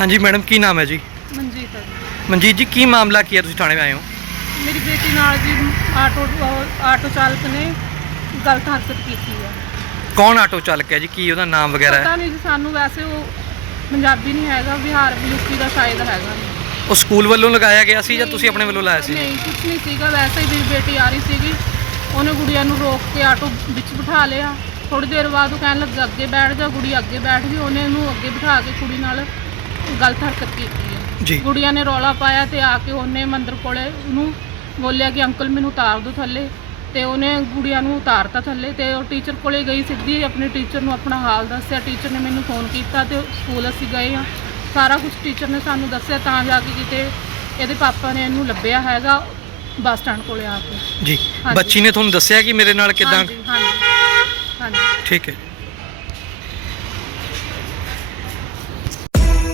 ਹਾਂਜੀ ਮੈਡਮ ਕੀ ਨਾਮ ਹੈ ਜੀ? ਮਨਜੀਤ ਹੈ ਜੀ। ਮਨਜੀਤ ਜੀ ਕੀ ਮਾਮਲਾ ਕੀ ਹੈ? ਤੁਸੀਂ ਥਾਣੇ ਆਏ ਹੋ। ਮੇਰੀ ਬੇਟੀ ਨਾਲ ਜੀ ਆਟੋ ਆਟੋ ਚਾਲਕ ਨੇ ਗਲਤ ਹਰਕਤ ਕੀਤੀ ਹੈ। ਕੌਣ ਆਟੋ ਚਾਲਕ ਹੈ ਜੀ? ਕੀ ਉਹਦਾ ਨਾਮ ਵਗੈਰਾ ਹੈ? ਪਤਾ ਨਹੀਂ ਜੀ ਸਾਨੂੰ ਵੈਸੇ ਉਹ ਪੰਜਾਬੀ ਨਹੀਂ ਹੈਗਾ ਬਿਹਾਰ ਯੂਪੀ ਦਾ ਸ਼ਾਇਦ ਹੈਗਾ। ਉਹ ਸਕੂਲ ਵੱਲੋਂ ਲਗਾਇਆ ਗਿਆ ਸੀ ਜਾਂ ਤੁਸੀਂ ਆਪਣੇ ਵੱਲੋਂ ਲਾਇਆ ਸੀ? ਨਹੀਂ ਕੁਝ ਨਹੀਂ ਸੀਗਾ। ਵੈਸੇ ਹੀ ਮੇਰੀ ਬੇਟੀ ਆ ਰਹੀ ਸੀਗੀ। ਉਹਨੇ ਗੁੜੀਆ ਨੂੰ ਰੋਕ ਕੇ ਆਟੋ ਵਿੱਚ ਬਿਠਾ ਲਿਆ। ਥੋੜੀ ਦੇਰ ਬਾਅਦ ਉਹ ਕਹਿਣ ਲੱਗਾ ਅੱਗੇ ਬੈਠ ਜਾ ਗੁੜੀ ਅੱਗੇ ਬੈਠ ਗਈ। ਉਹਨੇ ਇਹਨੂੰ ਅੱਗੇ ਬਿਠਾ ਕੇ ਕੁੜੀ ਨਾਲ ਗਲਤ ਹਰਕਤ ਕੀਤੀ ਹੈ। ਜੀ। ਗੁੜੀਆ ਨੇ ਰੌਲਾ ਪਾਇਆ ਤੇ ਆ ਕੇ ਉਹਨੇ ਮੰਦਰ ਕੋਲੇ ਉਹਨੂੰ ਬੋਲਿਆ ਕਿ ਅੰਕਲ ਮੈਨੂੰ ਉਤਾਰ ਦਿਓ ਥੱਲੇ ਤੇ ਉਹਨੇ ਗੁੜੀਆ ਨੂੰ ਉਤਾਰਤਾ ਥੱਲੇ ਤੇ ਉਹ ਟੀਚਰ ਕੋਲੇ ਗਈ ਸਿੱਧੀ ਆਪਣੇ ਟੀਚਰ ਨੂੰ ਆਪਣਾ ਹਾਲ ਦੱਸਿਆ। ਟੀਚਰ ਨੇ ਮੈਨੂੰ ਫੋਨ ਕੀਤਾ ਤੇ ਸਕੂਲ ਅਸੀਂ ਗਏ ਆ ਸਾਰਾ ਕੁਝ ਟੀਚਰ ਨੇ ਸਾਨੂੰ ਦੱਸਿਆ ਤਾਂ ਜਾ ਕੇ ਕਿਤੇ ਇਹਦੇ ਪਾਪਾ ਨੇ ਇਹਨੂੰ ਲੱਭਿਆ ਹੈਗਾ ਬੱਸ ਸਟੈਂਡ ਕੋਲੇ ਆ ਕੇ। ਜੀ। ਹਾਂਜੀ। ਬੱਚੀ ਨੇ ਤੁਹਾਨੂੰ ਦੱਸਿਆ ਕਿ ਮੇਰੇ ਨਾਲ ਕਿਦਾਂ? ਹਾਂਜੀ ਹਾਂਜੀ ਹਾਂਜੀ। ਠੀਕ ਹੈ।